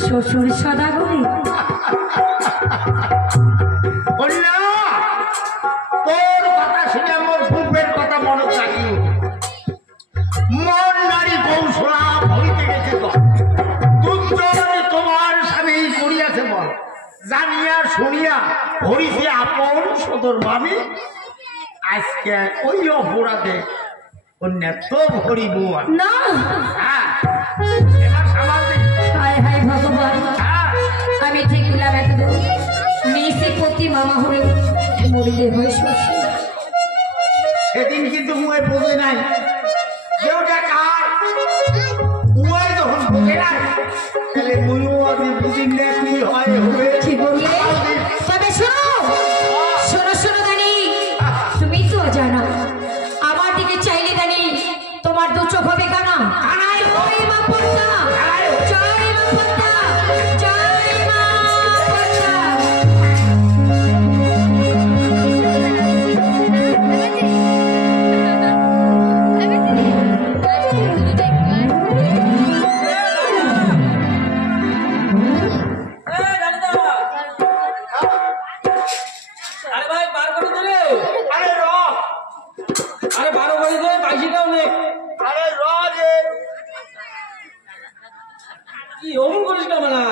শ্বশুর সদাগরে তোর কথা শুনে আমার পূর্বের কথা মনে চাই মন নারী কৌশলা হইতে গেছে তোমার স্বামী করিয়াছে বল জানিয়া শুনিয়া হরিছে আপন সদর ভাবি আজকে ওই অপরাধে অন্য তো ভরিব না এবার সামাল দিই হায় হায় ভগবান আমি ঠিক দিলাম এত নিশি পতি মামা হয়ে মরিলে হয়ে শ্বশুর সেদিন কিন্তু মুয়ে বোঝে নাই কেউটা কার মুয়ে যখন বোঝে নাই তাহলে মুইও আমি বুঝি না কি হয় হবে কি বললে তবে শোনো শোনো শোনো দানি তুমি তো জানো আমার দিকে চাইলে দানি তোমার দু চোখ হবে কানা কানাই ওরে মা পড়তা জয় মা পড়তা জয় মা পড়তা কি অমন করিস না মারা